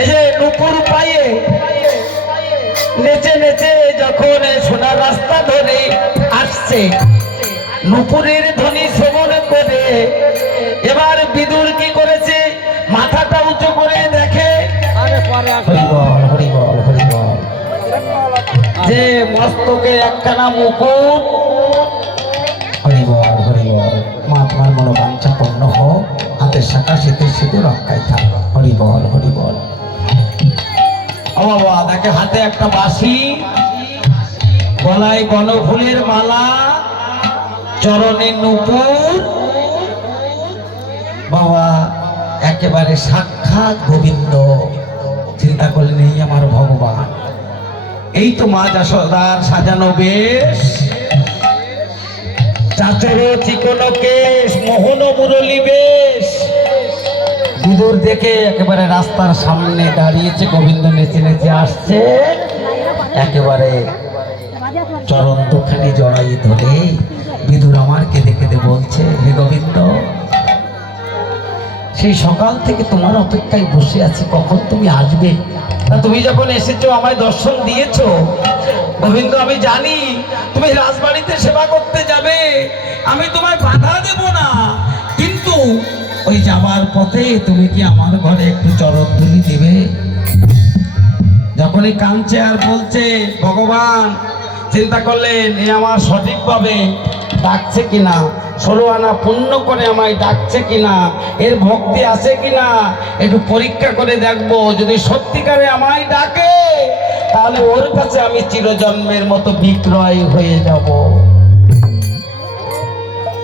এই যে নুপুর পায়ে নেচে নেচে যখন সোনার রাস্তা ধরে আসছে, নুপুরের ধ্বনি শ্রবণ করে এবার বিদুর কি করেছে, মাথাটা উঁচু করে দেখে যে মস্তকে একখানা মুকুট। হরিবল হরিবল, মা তোমার মনোবাঞ্ছা পূর্ণ হোক, হাতের শাখা শীতের শীতে রক্ষায় থাক। হরিবল হরিবল। ও বাবা, দেখে হাতে একটা বাঁশি, গলায় বনফুলের মালা, চরণে নূপুর। বাবা একেবারে সাক্ষাৎ গোবিন্দ। চিন্তা করলেন এই আমার ভগবান, এই তো মা যশোদার সাজানো বেশ, চাচরে চিকন কেশ, মোহন মুরলী বেশ। বিদুর দেখে একেবারে রাস্তার সামনে দাঁড়িয়েছে, গোবিন্দ নেচে নেচে আসছে, একেবারে চরণ দুখানি জড়াই ধরে বিদুর আমার কেঁদে কেঁদে বলছে, হে গোবিন্দ, সেই সকাল থেকে তোমার অপেক্ষায় বসে আছি, কখন তুমি আসবে। তা তুমি যখন এসেছো, আমায় দর্শন দিয়েছো গোবিন্দ, আমি জানি তুমি রাজবাড়িতে সেবা করতে যাবে, আমি তোমায় বাধা দেব না, কিন্তু ওই যাবার পথে তুমি কি আমার ঘরে একটু চরণ ধুলি দেবে। যখনই কাঁদছে আর বলছে, ভগবান চিন্তা করলেন এ আমার সঠিকভাবে ডাকছে কিনা, 16 আনা পুণ্য করে আমায় ডাকছে কিনা, এর ভক্তি আছে কিনা, একটু পরীক্ষা করে দেখবো। যদি সত্যিকারে আমায় ডাকে, তাহলে ওর কাছে আমি চিরজন্মের মতো বিক্রয় হয়ে যাব।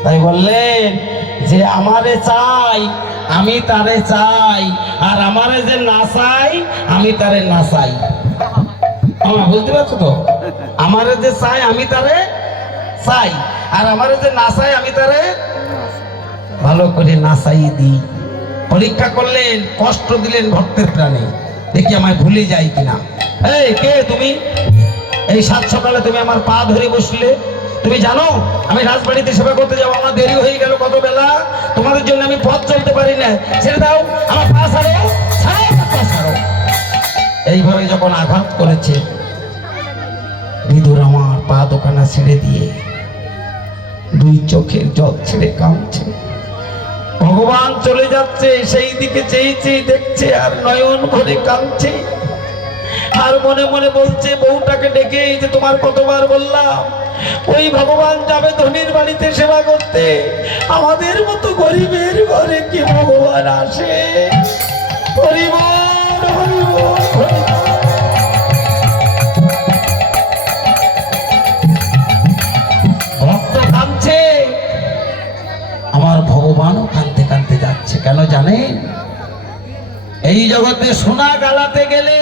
তাই বললেন যে আমারে চাই, আমি তারে চাই, আর আমারে যে না চাই, আমি তারে না চাই। আমার বুঝতে পারছো তো, আমারে যে চাই আমি তারে চাই, আর আমারে যে না চাই আমি তারে ভালো করে না চাই দিই। পরীক্ষা করলেন, কষ্ট দিলেন ভক্তের প্রাণে, দেখি আমায় ভুলে যাই কিনা। এই কে তুমি, এই সাত সকালে তুমি আমার পা ধরে বসলে, তুমি জানো আমি রাজবাড়িতে সেবা করতে যাবো, আমার দেরি হয়ে গেল কত বেলা, তোমাদের জন্য আমি পথ চলতে পারি না, ছেড়ে দাও, আমার পা ছাড়ো, ছাড়ো পা ছাড়ো। এইভাবে যখন আঘাত করেছে, বিদুর আমার পা দোকানা ছেড়ে দিয়ে দুই চোখের জল ছেড়ে কাঁদছে। ভগবান চলে যাচ্ছে, সেই দিকে চেয়ে চেয়ে দেখছে আর নয়ন ভরে কাঁদছে, আর মনে মনে বলছে, বউটাকে ডেকে এই যে তোমার কতবার বললাম, ওই ভগবান যাবে ধনির বাড়িতে সেবা করতে, আমাদের মতো গরিবের ঘরে কি ভগবান আসে। হরিবল হরিবল হরিবল। ভক্ত কাঁদছে, আমার ভগবানও কাঁদতে কাঁদতে যাচ্ছে। কেন জানেন, এই জগতে সোনা গালাতে গেলে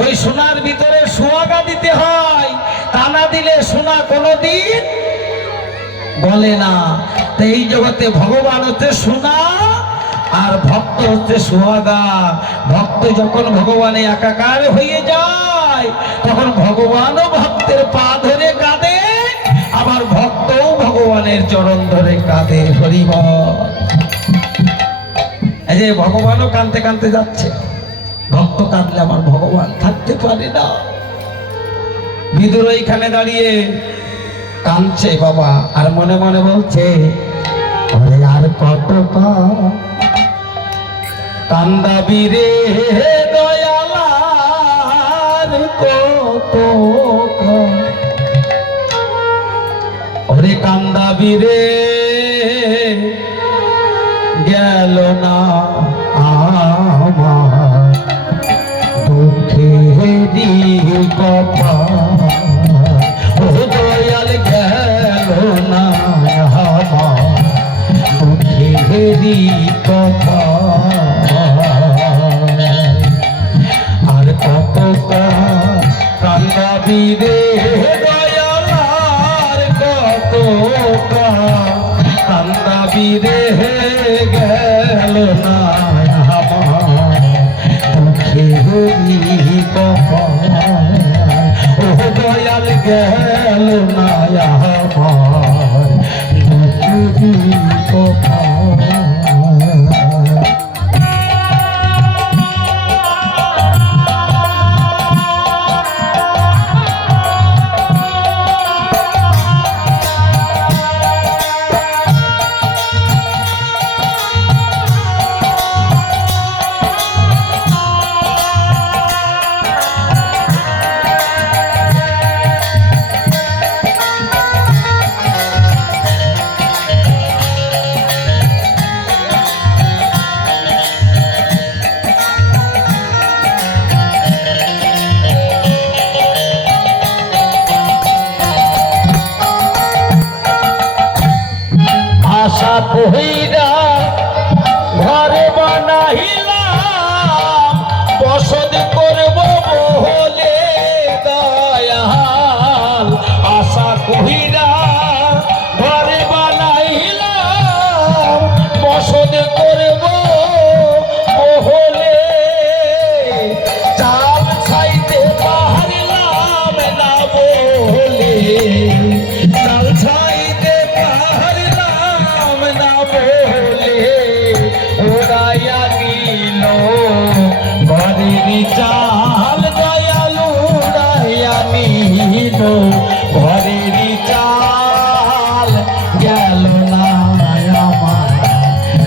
ওই সোনার ভিতরে সোয়াগা দিতে হয়, তা না দিলে সোনা কোনোদিন বলে না। তো এই জগতে ভগবান হচ্ছে সোনা আর ভক্ত হচ্ছে সোহাগা। ভক্ত যখন ভগবানে একাকার হয়ে যায়, তখন ভগবানও ভক্তের পা ধরে কাঁদে, আবার ভক্তও ভগবানের চরণ ধরে কাঁদে। হরিবল। এই যে ভগবানও কাঁদতে কাঁদতে যাচ্ছে, ভক্ত কাঁদলে আমার ভগবান থাকতে পারে না। বিদুর এইখানে দাঁড়িয়ে কাঁদছে বাবা, আর মনে মনে বলছে, আরে আর কত কান্দাবি রে দয়ালার, কত ওরে কান্দাবি রে, গেল না আমার দুঃখেরই কথা, ও দয়াল গেল না আমার দুঃখেরই কথা। আর কত কান্দাবি রে দয়ালার, কত কান্দাবি রে, গেল না আমার দুঃখেরই কথা, ও দয়াল গেল না আমার দুঃখেরই কথা। কইরা ঘরে বানাইলাম বসত করব বলে দয়াল আশা কইরা ঘরে বানাইলাম বসত করব বলে চাল ছাইতে পারলাম না বলে চাল ছাইতে পারলাম না বলে ওরাইয়া নিল ঘরের চাল দয়ালু উড়াইয়া নিল ঘরের চাল গেল না আমার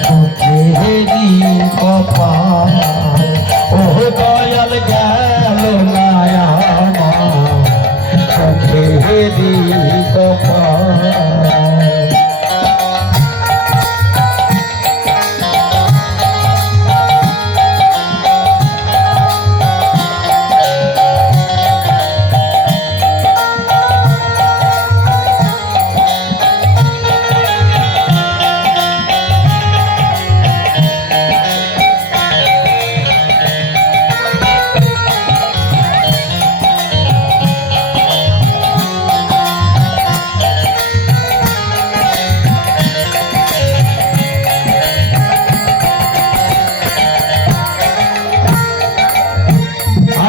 চোখেরই কপাল ও দয়াল গেল না আমার চোখেরই কপাল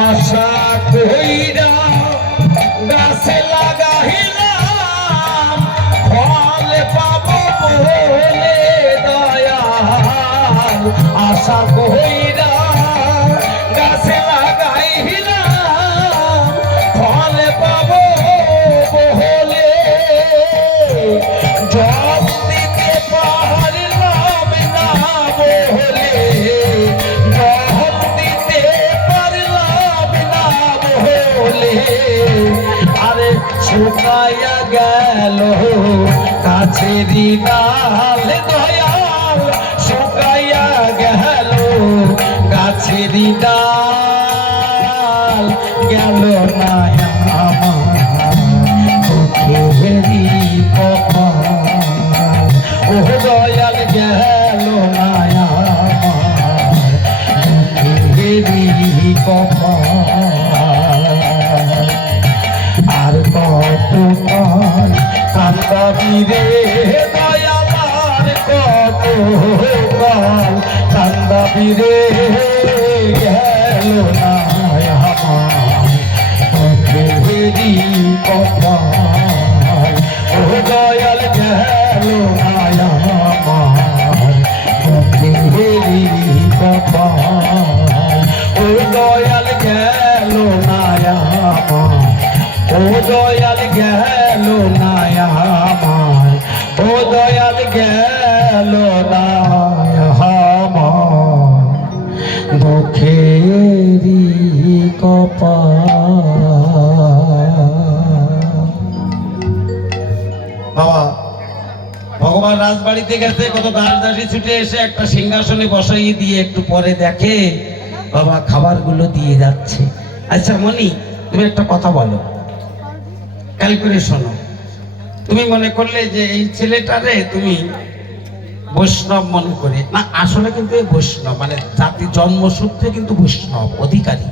আশা কইরা গাছে লাগাইলাম ফল পাবো বলে দয়াল আশা কইরা গাছে লাগাইলাম ফল পাবো বলে জল দিতে পারলাম না বলে জল দিতে পারলাম না বলে আরে শুকাইয়া গেল কাছেরই ডাল দয়াল শুকাইয়া গেল গাছেরই ডাল গেল না আমার চোখেরই কপাল ও দয়াল গেল না আমার চোখেরই কপাল আর কত কান্দাবি রে দয়াল আর কত কান্দাবি রে গেল না আমার চোখেরই কপাল ও দয়াল গেল না আমার চোখেরই কপাল ও দয়াল গেল না আমার ও দয়াল গেল না আমার ও দয়াল গেল না আমার দুঃখেরই কপাল বাবা ভগবান রাজবাড়িতে গেছে কত দাসদাসী ছুটে এসে একটা সিংহাসনে বসাইয়ে দিয়ে একটু পরে দেখে বাবা খাবারগুলো দিয়ে যাচ্ছে আচ্ছা মনি তুমি একটা কথা বলো খেয়াল করে শোনো তুমি মনে করলে যে এই ছেলেটারে তুমি বৈষ্ণব মনে করে না আসলে কিন্তু এই বৈষ্ণব মানে জাতি জন্মসূত্রে কিন্তু বৈষ্ণব অধিকারী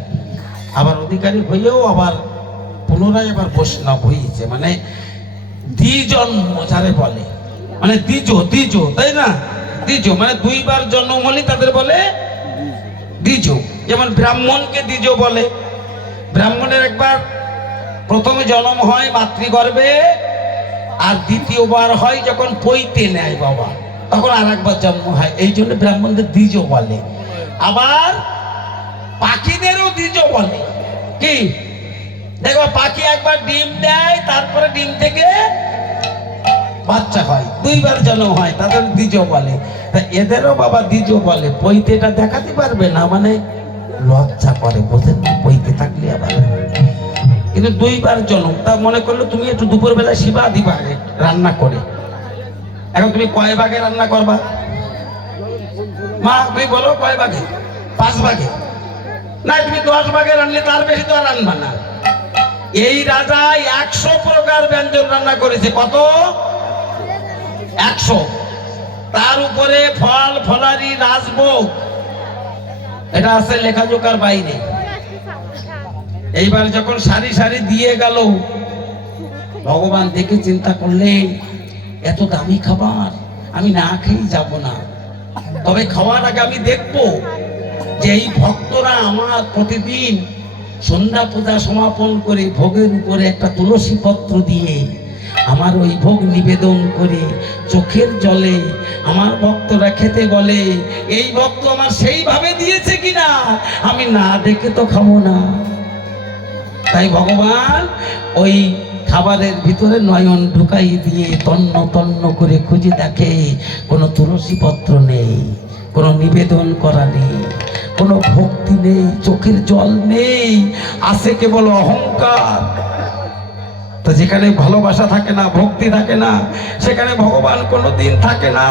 আবার অধিকারী হয়েও আবার পুনরায় আবার বৈষ্ণব হয়েছে মানে দ্বিজন্ম যারে বলে মানে দ্বিজ তাই না দ্বিজ মানে দুইবার জন্ম হলে তাদের বলে দ্বিজ যেমন ব্রাহ্মণকে দ্বিজ বলে ব্রাহ্মণের একবার প্রথমে জন্ম হয় মাতৃগর্ভে আর দ্বিতীয়বার হয় যখন পৈতে নেয় বাবা তখন আর একবার জন্ম হয় এই জন্য ব্রাহ্মণদের দ্বিজ বলে আবার পাখিদেরও দ্বিজ বলে কি দেখো পাখি একবার ডিম দেয় তারপরে ডিম থেকে বাচ্চা হয় দুইবার জন্ম হয় তাদের দ্বিজ বলে তা এদেরও বাবা দ্বিজ বলে পৈতেটা দেখাতে পারবে না মানে লজ্জা করে বোঝেন পৈতে থাকলে আবার কিন্তু দুইবার জন্ম তা মনে করলো তুমি একটু দুপুরবেলা শিবা দিবা রান্না করে এখন তুমি কয় ভাগে রান্না করবা মা তুমি বলো কয় ভাগে 5 ভাগে না তুমি 10 ভাগে রান্নলে তার বেশি তো আর রান্না না এই রাজা 100 প্রকার ব্যঞ্জন রান্না করেছে কত 100 তার উপরে ফল ফলারি রাজভোগ, এটা আছে লেখাজোকার বাইরে। এইবার যখন সারি সারি দিয়ে গেল, ভগবান দেখে চিন্তা করলেন এত দামি খাবার আমি না খেয়ে যাব না, তবে খাওয়ার আগে আমি দেখবো যে এই ভক্তরা আমার প্রতিদিন সন্ধ্যা পূজা সমাপন করে ভোগের উপরে একটা তুলসী পত্র দিয়ে আমার ওই ভোগ নিবেদন করে চোখের জলে আমার ভক্তরা খেতে বলে, এই ভক্ত আমার সেইভাবে দিয়েছে কিনা আমি না দেখে তো খাবো না। তাই ভগবান ওই খাবারের ভিতরে নয়ন ঢুকাই দিয়ে তন্ন তন্ন করে খুঁজে দেখে কোনো তুলসী পত্র নেই, কোনো নিবেদন করা নেই, কোনো ভক্তি নেই, চোখের জল নেই, আছে কেবল অহংকার। তো যেখানে ভালোবাসা থাকে না, ভক্তি থাকে না, সেখানে ভগবান কোনোদিন থাকে না,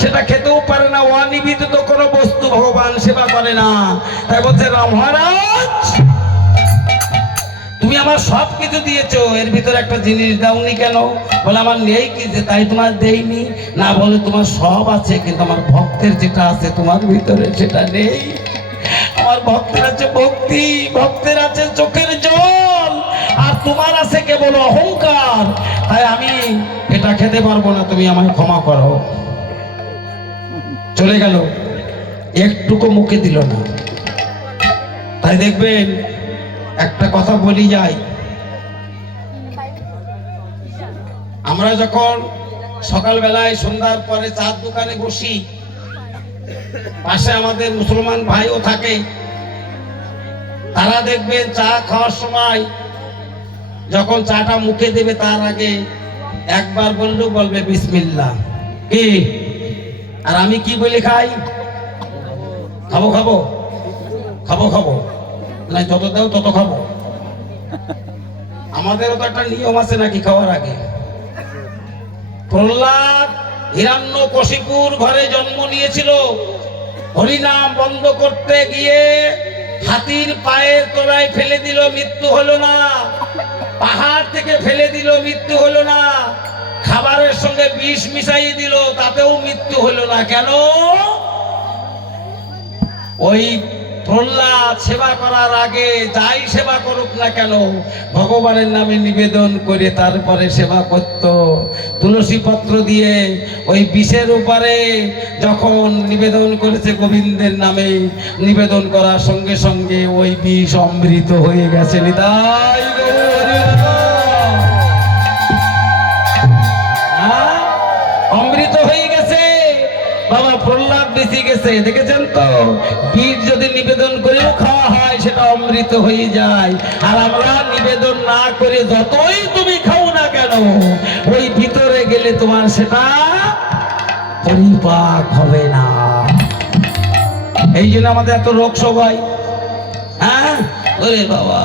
সেটা খেতেও পারে না। অনিবেদিত কোনো বস্তু ভগবান সেবা করে না। তাই বলছে রাম মহারাজ তুমি আমার সব কিছু দিয়েছো, এর ভিতরে একটা জিনিস দাওনি কেন? বলে আমার নেই কি যে তাই তোমার দেইনি? না, বলে তোমার সব আছে কিন্তু আমার ভক্তের যেটা আছে তোমার ভিতরে সেটা নেই। আমার ভক্তের আছে ভক্তি, ভক্তের আছে চোখের জল, আর তোমার আছে কেবল অহংকার। তাই আমি এটা খেতে পারবো না, তুমি আমায় ক্ষমা করো। চলে গেল, একটুকু মুখে দিল না। তাই দেখবেন একটা কথা বলি যাই, আমরা যখন সকালবেলায় সন্ধ্যার পরে চার দোকানে বসি, পাশে আমাদের মুসলমান ভাইও থাকে, তারা দেখবেন চা খাওয়ার সময় যখন চাটা মুখে দেবে তার আগে একবার বললেও বলবে বিসমিল্লাহ। কি আর আমি কি বলে খাই? খাবো খাবো খাবো খাবো, না যত দাও তত খাবো। আমাদেরও তো একটা নিয়ম আছে নাকি খাওয়ার আগে। প্রহ্লাদ হিরণ্যকশিপুর ঘরে জন্ম নিয়েছিল, হরিনাম বন্ধ করতে গিয়ে হাতির পায়ের তলায় ফেলে দিল, মৃত্যু হলো না। পাহাড় থেকে ফেলে দিল, মৃত্যু হলো না। খাবারের সঙ্গে বিষ মিশাই দিল, তাতেও মৃত্যু হলো না। কেন? ওই প্রহ্লাদ সেবা করার আগে যাই সেবা করুক না কেন ভগবানের নামে নিবেদন করে তারপরে সেবা করত। তুলসী পত্র দিয়ে ওই বিষের উপরে যখন নিবেদন করেছে গোবিন্দের নামে, নিবেদন করার সঙ্গে সঙ্গে ওই বিষ অমৃত হয়ে গেছে। নিতাই অমৃত হয়ে গেছে বাবা, প্রহ্লাদ বেঁচে গেছে। দেখেছেন তো, বীজ যদি নিবেদন করেও খাওয়া হয় সেটা অমৃত হয়ে যায়। আর আমরা নিবেদন না করে যতই তুমি খাও না কেন, ওই ভিতরে গেলে তোমার সেটা পরিপাক হবে না। এই জন্য আমাদের এত রোগ শোক হয়। হ্যাঁ, ওরে বাবা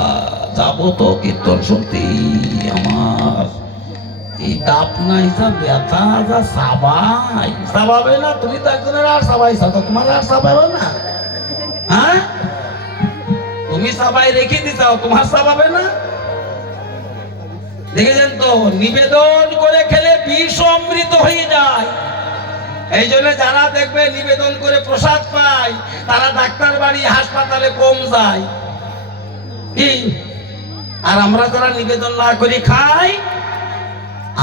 যাবো তো কীর্তন শুনতে, আমার এই ডাব নাই, যা ব্যথা, যা সাবাই সাবাবে না। তুমি তো একজনের আর সাবাইছা, তো তোমার আর সাবাবে না। হ্যাঁ, তুমি সাবাই রেখে দিছাও, তোমার সাবাবে না। দেখেছেন তো, নিবেদন করে খেলে বিষ অমৃত হয়ে যায়। এই জন্য যারা দেখবে নিবেদন করে প্রসাদ পায়, তারা ডাক্তার বাড়ি হাসপাতালে কম যায়। কি আর আমরা যারা নিবেদন না করে খাই,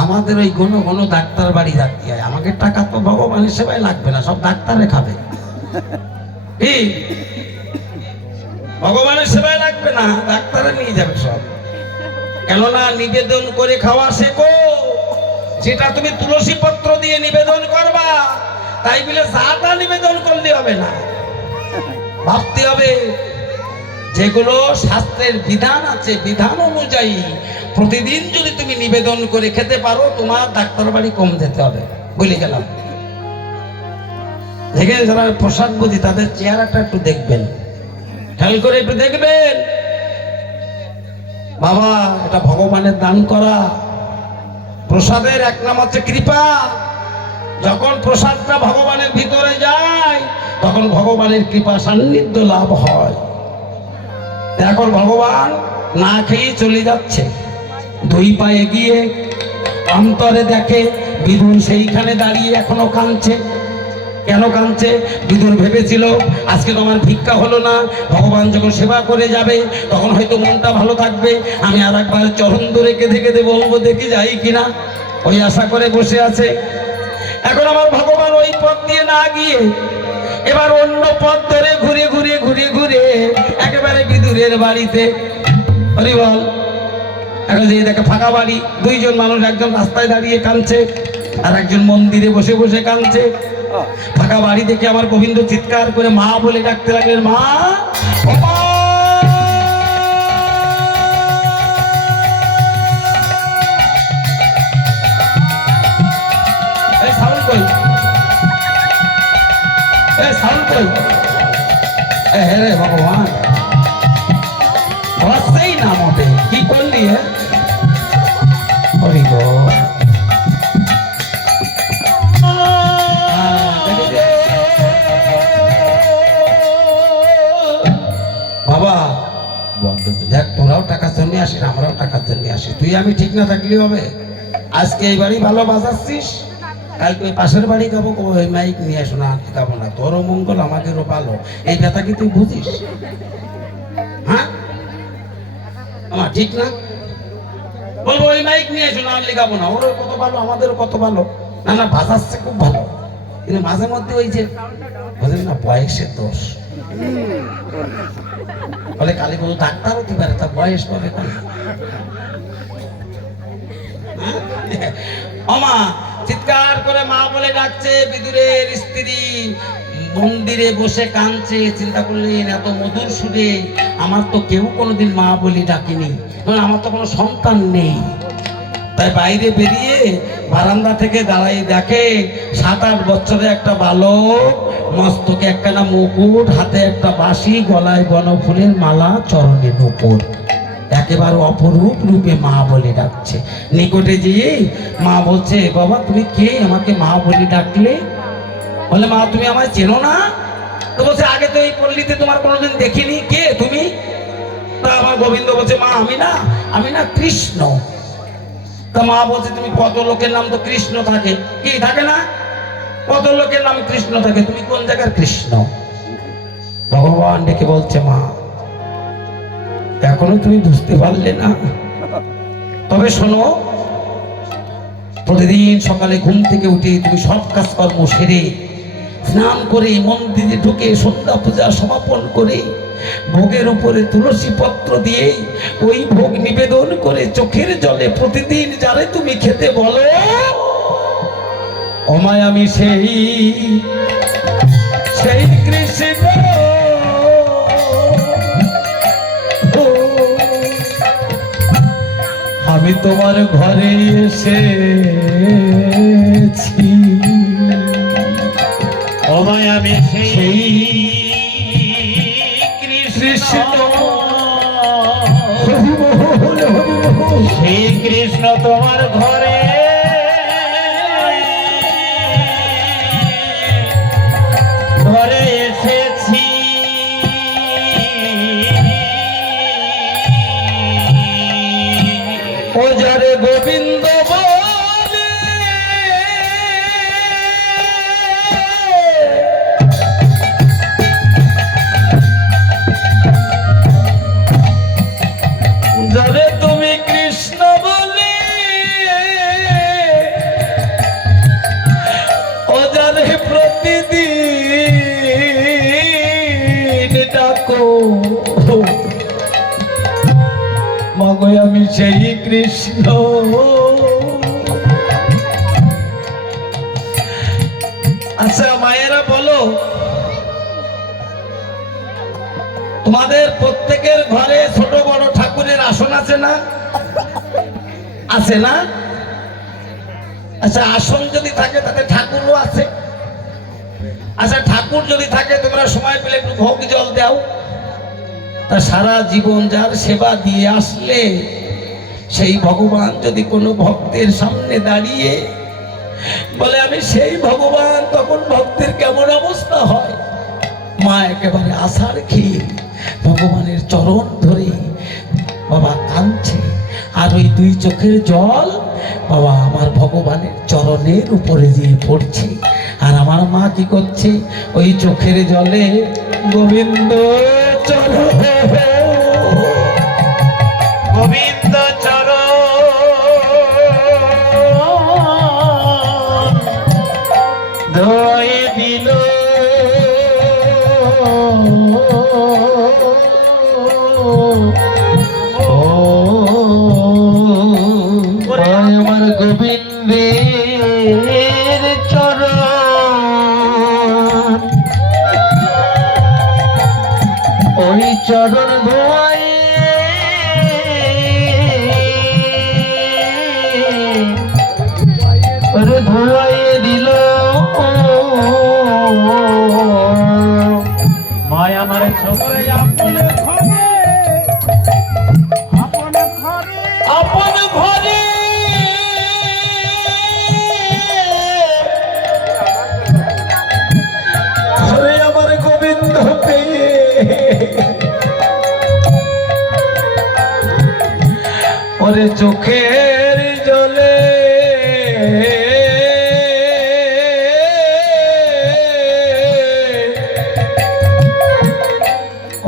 আমাদের ওই ঘন ঘন ডাক্তার বাড়ি যাতে হয়। আমাকে টাকা তো ভগবানের সেবায় লাগবে না, সব ডাক্তারে খাবে। কি ভগবানের সেবায় লাগবে না, ডাক্তারে নিয়ে যাবে সব। কেননা নিবেদন করে খাওয়া শেখো। যেটা তুমি তুলসী পত্র দিয়ে নিবেদন করবা, তাই বলে সাদা নিবেদন করলে হবে না। ভাবতে হবে যেগুলো শাস্ত্রের বিধান আছে, বিধান অনুযায়ী প্রতিদিন যদি তুমি নিবেদন করে খেতে পারো, তোমার ডাক্তার বাড়ি কম যেতে হবে। বলে গেলাম। দেখেন যারা প্রসাদ বুঝি তাদের চেহারাটা একটু দেখবেন, খেয়াল করে একটু দেখবেন। বাবা, এটা ভগবানের দান করা। প্রসাদের এক নাম হচ্ছে কৃপা। যখন প্রসাদটা ভগবানের ভিতরে যায়, তখন ভগবানের কৃপা সান্নিধ্য লাভ হয়। এখন ভগবান না খেয়ে চলে যাচ্ছে, দুই পায়ে এগিয়ে অন্তরে দেখে বিদুর সেইখানে দাঁড়িয়ে এখনো কাঁদছে। কেন কাঁদছে? বিদুর ভেবেছিল আজকে তো আমার ভিক্ষা হলো না, ভগবান যখন সেবা করে যাবে তখন হয়তো মনটা ভালো থাকবে, আমি আর একবার চরণ ধরে কেঁদে কেঁদে বলবো দেখি যাই কিনা, ওই আশা করে বসে আছে। এখন আমার ভগবান ওই পথ দিয়ে না গিয়ে এবার অন্য পথ ধরে ঘুরে ঘুরে ঘুরে ঘুরে একেবারে বিদুরের বাড়িতে। হরি বল। এখন যে দেখে ফাঁকা বাড়ি, দুইজন মানুষ, একজন রাস্তায় দাঁড়িয়ে কাঁদছে আর একজন মন্দিরে বসে বসে কাঁদছে। ফাঁকা বাড়ি দেখে আমার গোবিন্দ চিৎকার করে মা বলে ডাকতে লাগলেন, মা ও মা। এই সাউন্ড কই, এই সাউন্ড কই, হে রে ভগবান হসেই না মোটে, কি করলি? হরি গো বাবা, দেখ তোরাও টাকার জন্য আসিস, আমরাও টাকার জন্য আসি। তুই আমি ঠিক না থাকলে হবে? আজকে এই বাড়ি ভালো বাজাচ্ছিস, কালকে ওই পাশের বাড়ি যাবো, ওই মাইক নিয়ে আসো না, খাবো না। তোরও মঙ্গল আমাদেরও ভালো, এই ব্যথা কি তুই বুঝিস? হ্যাঁ আমার ঠিক না? বলবো ওই মাইক নিয়ে এসো না, লেখাবো না, ওরও কত ভালো আমাদেরও কত ভালো। না না বাজাচ্ছে খুব ভালো, কিন্তু মাঝে মধ্যে ওই যে বলেন না বয়সের দোষ, বলে কালী পুজো ডাক্তার হতে পারে, তার বয়স পাবে কেন? আমা চিৎকার করে মা বলে ডাকছে, বিদুরের স্ত্রী মন্দিরে বসে কাঁদছে। চিন্তা করলেন এত মধুর সুরে আমার তো কেউ কোনোদিন মা বলে ডাকেনি, আমার তো কোনো সন্তান নেই। তাই বাইরে বেরিয়ে বারান্দা থেকে দাঁড়াই দেখে 7-8 বছরের একটা বালক, মস্তকে একখানা মুকুট, হাতে একটা বাঁশি, গলায় বনফুলের মালা, চরণে নূপুর, একেবারে অপরূপ রূপে মা বলে ডাকছে। নিকটে যেয়ে মা বলছে, বাবা তুমি কে, আমাকে মা বলে ডাকলে? বলে মা তুমি আমায় চেনো না? তো বলছে আগে তো এই পল্লীতে তোমার কোনোদিন দেখিনি, কে তুমি? তা আমার গোবিন্দ বলছে, মা আমি না কৃষ্ণ। তা মা বলছে, তুমি কত লোকের নাম তো কৃষ্ণ থাকে, কি থাকে না? কত লোকের নাম কৃষ্ণ থাকে, তুমি কোন জায়গার কৃষ্ণ? ভগবান ডেকে বলছে, মা এখনো তুমি বুঝতে পারলে না? তবে শোনো, প্রতিদিন সকালে ঘুম থেকে উঠে তুমি সব কাজকর্ম সেরে স্নান করে মন্দিরে ঢুকে সন্ধ্যা পূজা সমাপন করে ভোগের উপরে তুলসী পত্র দিয়ে ওই ভোগ নিবেদন করে চোখের জলে প্রতিদিন যারে তুমি খেতে বলো, অমায় আমি সেই কৃষ্ণ, আমি তোমার ঘরে এসেছি, অমায় আমি সেই কৃষ্ণ, সেই কৃষ্ণ তোমার ঘরে ঘরে এসেছি। ও যারে গোবিন্দ বলে যারে তুমি কৃষ্ণ বলে, ও যারে প্রতিদিন ডাকো, মাগো আমি সেই কৃষ্ণ। আচ্ছা মায়েরা বলো, তোমাদের প্রত্যেকের ঘরে ছোট বড় ঠাকুরের আসন আছে না? আছে না? আচ্ছা আসন যদি থাকে তাতে ঠাকুরও আছে। আচ্ছা ঠাকুর যদি থাকে তোমরা সময় পেলে একটু ভোগ জল দাও। তা সারা জীবন যার সেবা দিয়ে আসলে সেই ভগবান যদি কোনো ভক্তের সামনে দাঁড়িয়ে বলে আমি সেই ভগবান, তখন ভক্তের কেমন অবস্থা হয়? মা একেবারে আশার খেয়ে ভগবানের চরণ ধরে বাবা কাঁদছে, আর ওই 2 চোখের জল বাবা আমার ভগবানের চরণের উপরে দিয়ে পড়ছে। আর আমার মা কি করছে, ওই চোখের জলে গোবিন্দ চলো গোবিন্দ চরণ ধোয়ে দিল আমার গোবিন্দের চরণ, ওই চরণ ধোয়াই ধোয়াইয়ে দিল মায় আমার চোখে আপন ঘরে ঘরে আমার গোবিন্দ পেয়ে ওরে চোখের জলে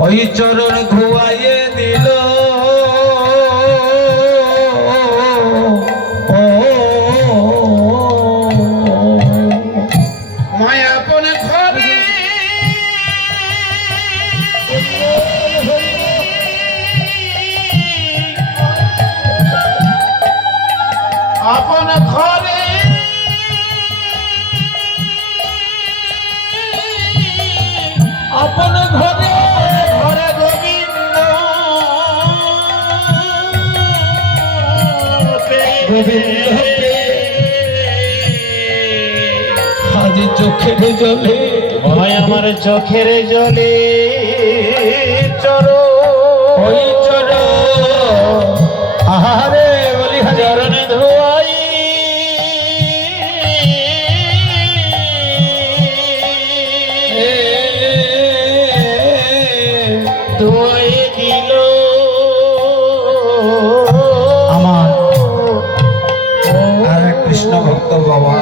ওই চরণ ধুয়াইয়ে দিল মায় আপন ঘরে আপন ঘরে আপন ঘরে ঘরে গোবিন্দ আজ চোখের জলে ভয় আমার চোখের জলে চর ওই চর আহারে বলি চরণ ধোয়াই ধোয়াই দিল আমার আর এক কৃষ্ণ ভক্ত বাবা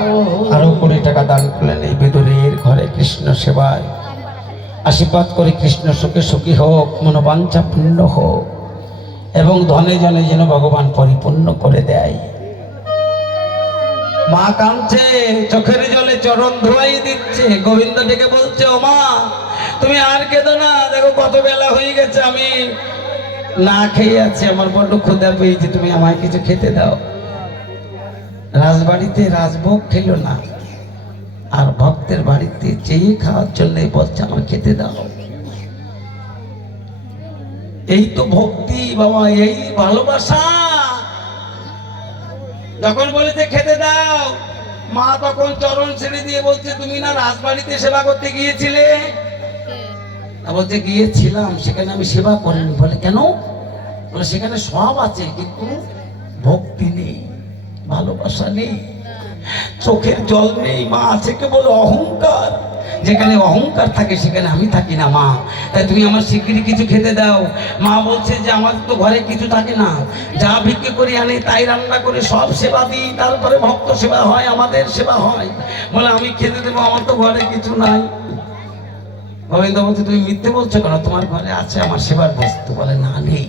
আরো 20 টাকা দান করলেন এই বেদুরের ঘরে কৃষ্ণ সেবায়। আশীর্বাদ করি কৃষ্ণ সুখে সুখী হোক, মনোবাঞ্ছা পূর্ণ হোক এবং ধনে জনে যেন ভগবান পরিপূর্ণ করে দেয়। মা কাঁদছে, চোখের জলে চরণ ধোয়াই দিচ্ছে। গোবিন্দ ডেকে বলছে, ও মা তুমি আর কেঁদো না, দেখো কত বেলা হয়ে গেছে, আমি না খেয়ে আছি, আমার বড্ড ক্ষুধা পেয়েছে, তুমি আমায় কিছু খেতে দাও। রাজবাড়িতে রাজভোগ খেলো না, আর ভক্তের বাড়িতে চেয়ে খাওয়ার জন্য বলছে আমার খেতে দাও। এই তো ভক্তি বাবা, এই ভালোবাসা। যখন বলেছে খেতে দাও, মা তখন চরণ ছেড়ে দিয়ে বলছে, তুমি না রাজবাড়িতে সেবা করতে গিয়েছিলে? বলছে গিয়েছিলাম, সেখানে আমি সেবা করিনি। বলে কেন? বলে সেখানে সব আছে কিন্তু ভক্তি নেই, ভালোবাসা নেই, চোখের জল নেই। মা আছে কেবল অহংকার। যেখানে অহংকার থাকে সেখানে আমি থাকি না মা, তাই তুমি আমার শিগগিরই কিছু খেতে দাও। মা বলছে যে আমার তো ঘরে কিছু থাকে না, যা ভিক্ষে করি আনি তাই রান্না করে সব সেবা দিই, তারপরে ভক্ত সেবা হয়, আমাদের সেবা হয়। বলে আমি খেতে দেবো, আমার তো ঘরে কিছু নাই। গোবিন্দ বলছে তুমি মিথ্যে বলছো কেন, তোমার ঘরে আছে আমার সেবার বস্তু। বলে না নেই,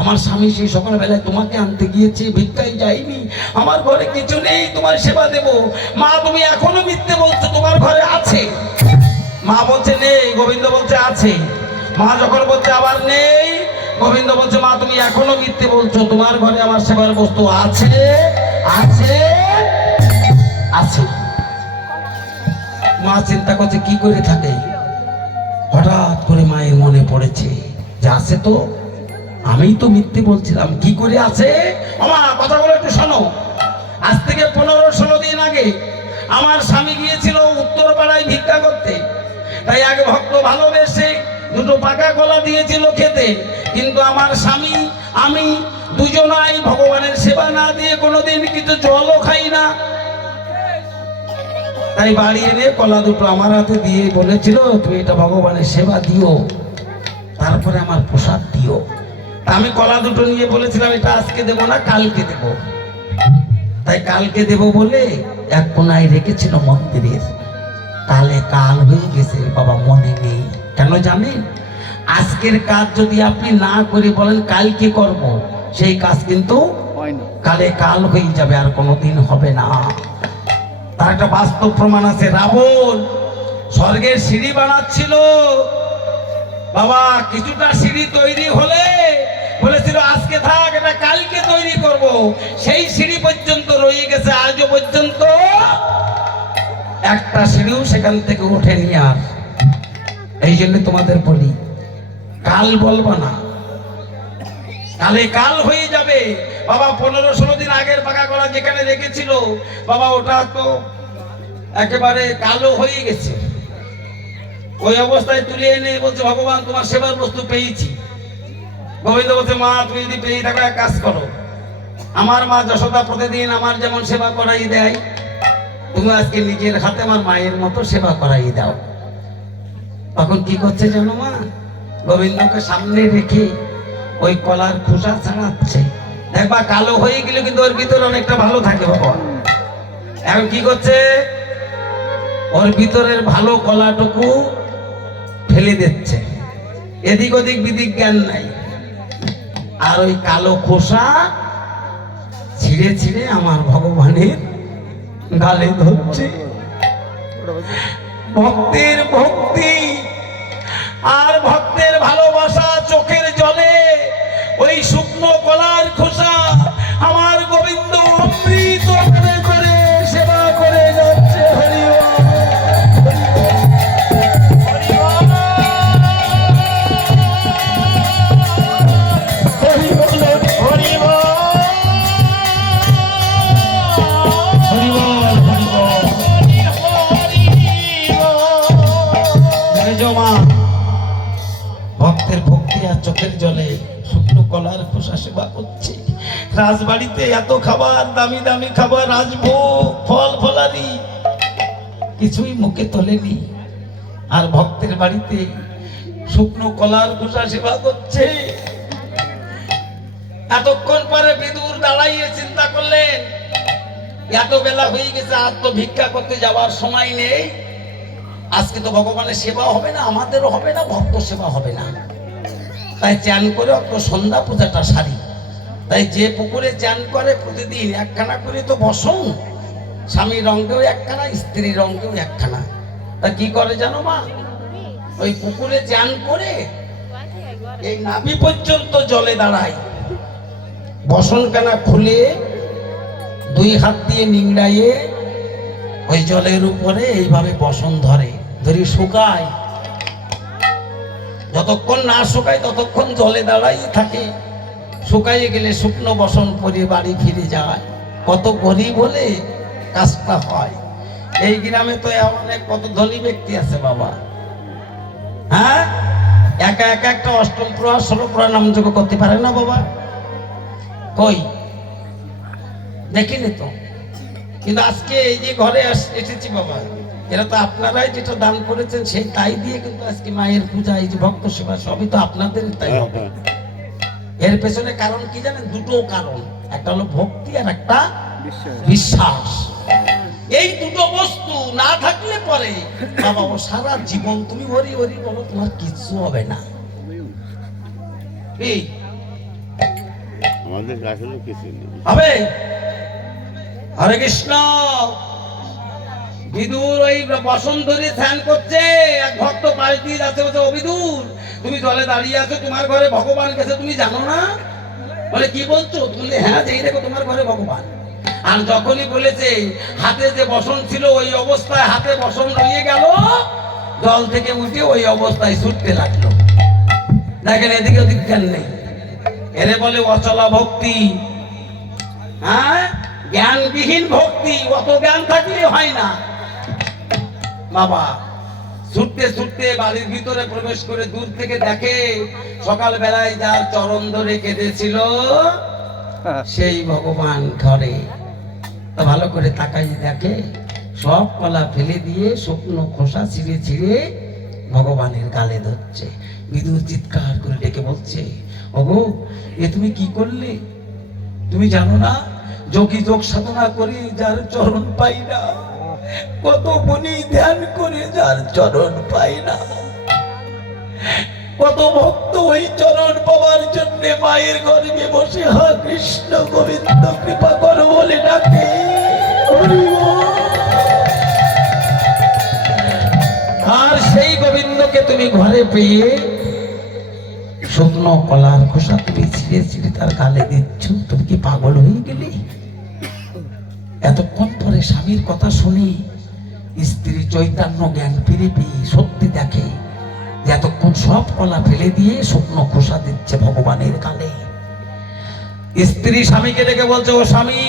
আমার স্বামী সেই সকালবেলায় তোমাকে আনতে গিয়েছে, ভিক্ষায় যাইনি, আমার ঘরে কিছু নেই, তোমার সেবা দেব। মা তুমি এখনো মিথ্যে বলছো, তোমার ঘরে আছে। মা বলছে নেই, গোবিন্দ বলছে আছে। মা যখন বলছে আবার নেই, গোবিন্দ বলছে মা তুমি এখনো মিথ্যে বলছো, তোমার ঘরে আমার সেবার বস্তু আছে, আছে, আছে। মা চিন্তা করছে কি করে থাকে। হঠাৎ করে মায়ের মনে পড়েছে যে আছে তো, আমি তো মিথ্যে বলছিলাম, কি করে আছে। আমার কথাগুলো একটু শোনো। আজ থেকে 15-16 দিন আগে আমার স্বামী গিয়েছিল উত্তর পাড়ায় ভিক্ষা করতে। তাই আগে ভক্ত ভালোবেসে 2টো পাকা কলা দিয়েছিল খেতে, কিন্তু আমার স্বামী আমি দুজনাই ভগবানের সেবা না দিয়ে কোনোদিন কিছু জলও খাই না। তাই বাড়ি এনে কলা 2টো আমার হাতে দিয়ে বলেছিল তুমি এটা ভগবানের সেবা দিও, তারপরে আমার প্রসাদ দিও। আমি কলা 2টো নিয়ে বলেছিলাম এটা আজকে দেবো না, কালকে দেব। তাই কালকে দেব বলে এক কোনায় রেখেছিল মন্দিরের। কালে কাল হয়ে গেছে বাবা, মনে নেই। কেন জানেন? আজকের কাজ যদি আপনি না করে বলেন কালকে করব, সেই কাজ কিন্তু কালে কাল হয়ে যাবে, আর কোনোদিন হবে না। তার একটা বাস্তব প্রমাণ আছে। রাবণ স্বর্গের সিঁড়ি বানাচ্ছিল বাবা, কিছুটা সিঁড়ি তৈরি হলে বলেছিল আজকে থাক, এটা কালকে তৈরি করব। সেই সিঁড়ি পর্যন্ত রয়ে গেছে, আজও পর্যন্ত একটা সিঁড়িও সেখান থেকে ওঠেনি। আর এই জন্য তোমাদের বলি, কাল বলবা না, কালে কাল হয়ে যাবে বাবা। 15-16 দিন আগের পাকা করা যেখানে রেখেছিল বাবা, ওটা তো একেবারে কালো হয়ে গেছে। ওই অবস্থায় তুলে এনে বলছে ভগবান তোমার সেবার বস্তু পেয়েছি। গোবিন্দ বলছে মা তুমি যদি পেয়ে থাকো এক কাজ করো, আমার মা যশোদা প্রতিদিন আমার যেমন সেবা করাই দেয়, তুমি আজকে নিজের হাতে আমার মায়ের মতো সেবা করাই দাও। তখন কি করছে জানো মা? গোবিন্দকে সামনে রেখে ওই কলার খোসা ছাড়াচ্ছে। দেখবা কালো হয়ে গেলে কিন্তু ওর ভিতরে অনেকটা ভালো থাকে বাবা। এখন কি করছে? ওর ভিতরের ভালো কলাটুকু ফেলে দিচ্ছে, এদিক ওদিক বিদিক জ্ঞান নাই। আর ওই কালো খোসা ছিঁড়ে ছিঁড়ে আমার ভগবানের গালে ধরছে। ভক্তের ভক্তি আর ভক্তের ভালোবাসা চোখের জলে ওই শুকনো কলার খোসা আমার গোবিন্দ অমৃত করে করে সেবা করে যাচ্ছে। হরি ভক্তের ভক্তি আর চোখের জলে শুকনো কলার খোসা সেবা করছে। রাজবাড়িতে এত খাবার, দামি দামি খাবার, রাজভোগ, ফল ফলারি কিছুই মুখে তোলেনি, আর ভক্তের বাড়িতে শুকনো কলার খোসা সেবা করছে। এতক্ষণ পরে বিদুর দাঁড়াইয়ে চিন্তা করলেন এত বেলা হয়ে গেছে, আর তো ভিক্ষা করতে যাওয়ার সময় নেই। আজকে তো ভগবানের সেবা হবে না, আমাদেরও হবে না, ভক্ত সেবা হবে না। তাই চান করে অত সন্ধ্যা পূজাটা সারি। তাই যে পুকুরে চান করে প্রতিদিন একখানা করে তো বসন, স্বামীর রঙেও একখানা, স্ত্রীর রঙেও একখানা। তা কি করে জানো মা? ওই পুকুরে চান করে এই নাভি পর্যন্ত জলে দাঁড়ায়, বসনখানা খুলে দুই হাত দিয়ে নিংড়াইয়ে ওই জলের উপরে এইভাবে বসন ধরে, ধরে শুকায়। যতক্ষণ না শুকায় ততক্ষণ জলে দাঁড়াই থাকে। শুকাইয়ে গেলে শুকনো বসন পরে বাড়ি ফিরে যায়। কত গরিব হলে কাজটা হয়। এই গ্রামে তো অনেক কত ধনী ব্যক্তি আছে বাবা, হ্যাঁ, একা একা একটা অষ্টম প্রহার 16 প্রহার নামযোগ্য করতে পারে না বাবা। কই দেখিনি তো। কিন্তু আজকে এই যে ঘরে এসেছি বাবা, এরা তো আপনারাই যেটা দান করেছেন সেই তাই দিয়ে কিন্তু আজকে মায়ের পূজা, এই যে ভক্ত সেবা সবই তো আপনাদের তাই হবে। এর পেছনে কারণ কি জানেন? দুটো কারণ, একটা হলো ভক্তি আর একটা বিশ্বাস। এই দুটো বস্তু না থাকলে পরে বাবা ও সারা জীবন তুমি হরি হরি বলো, তোমার কিচ্ছু হবে না। এই আমাদের আসলে কিছু নেই হবে। হরে কৃষ্ণ। বিদুর ওই বসন ধরে ধ্যান করছে, এক ভক্ত পাশ দিয়ে যাচ্ছে, বলছে ও বিদুর তুমি জলে দাঁড়িয়ে আছো, তোমার ঘরে ভগবান গেছে, তুমি জানো না? বলে কি বলছো? তুমি হ্যাঁ, যেই দেখো তোমার ঘরে ভগবান। আর যখনই বলেছে হাতে যে বসন ছিল ওই অবস্থায় হাতে বসন রয়ে গেল, জল থেকে উঠে ওই অবস্থায় ছুটতে লাগলো। দেখেন এদিকে ওদিক জ্ঞান নেই, এরে বলে অচলা ভক্তি। হ্যাঁ, জ্ঞানবিহীন ভক্তি। অত জ্ঞান থাকলে হয় না বাবা। ছুটতে ছুটতে বাড়ির ভিতরে প্রবেশ করে দূর থেকে দেখে সকাল বেলায় যার চরণ ধরে কেঁদেছিল সেই ভগবান ঘরে। তা ভালো করে তাকাই দেখে সব কলা ফেলে দিয়ে শুকনো খোসা ছিঁড়ে ছিঁড়ে ভগবানের গালে ধরছে। বিদুর চিৎকার করে ডেকে বলছে, ওগো এ তুমি কি করলে? তুমি জানো না যোগী যোগ সাধনা করি যার চরণ পাই না, কত মুনি ধ্যান করে যার চরণ পায় না, কত ভক্ত ওই চরণ পাওয়ার জন্য মায়ের গর্ভে বসে হা কৃষ্ণ গোবিন্দ কৃপা কর বলে ডাকে। আর সেই গোবিন্দকে তুমি ঘরে পেয়ে শুকনো কলার খোসা তুমি ছিঁড়ে ছিঁড়ে তার গালে দিচ্ছ, তুমি কি পাগল হয়ে গেলে? এতক্ষণ পরে স্বামীর কথা শুনি স্ত্রী চৈতন্য জ্ঞান ফিরে পেয়ে সত্যি দেখে যে এতক্ষণ সব কলা ফেলে দিয়ে শুকনো খোসা দিচ্ছে ভগবানের গালে। স্ত্রী স্বামীকে ডেকে বলছে, ও স্বামী,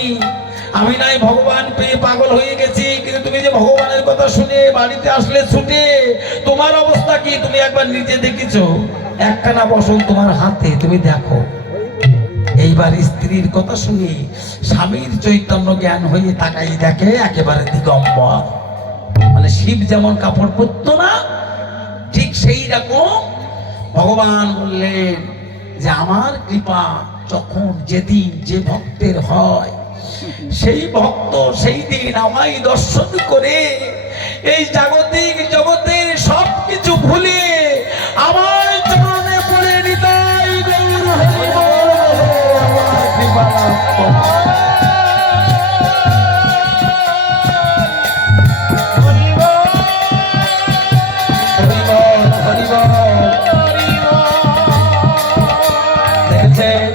আমি নাই ভগবান পেয়ে পাগল হয়ে গেছি, কিন্তু তুমি যে ভগবানের কথা শুনে বাড়িতে আসলে ছুটে, তোমার অবস্থা কি তুমি একবার নিজে দেখেছো? একখানা বসন তোমার হাতে, তুমি দেখো। এইবার স্ত্রীর কথা শুনে স্বামীর চৈতন্য জ্ঞান হয়ে তাকাই দেখে একেবারে দিগম্বর, মানে শিব যেমন কাপড় পরতো না, ঠিক সেই রকম ভগবান বললেন যে আমার কৃপা যখন যেদিন যে ভক্তের হয়, সেই ভক্ত সেই দিন আমায় দর্শন করে এই জাগতিক জগতের সব কিছু ভুলে আমার চরণে পড়ে নিতাই গৌর হরি বল, আমার কৃপা লাভ করে। হরি বল, হরি বল। দেখেছেন,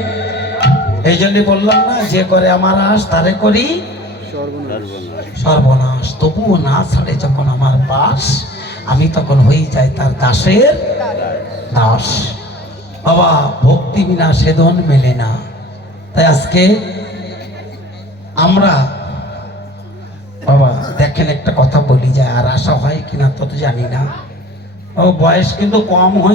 এই জন্য বললাম না, যে করে আমার আশ তারে করি সর্বনাশ। তবুও না ছাড়ে যখন আমার পাশ, আমি তখন হয়ে যাই তার দাসের দাস। বাবা, ভক্তি বিনা সেদন মেলে না। তাই আজকে আমরা বাবা দেখেন, একটা কথা বলি যায়, আর আশা হয় কিনা তো জানি না, ও বয়স কিন্তু কম হয়।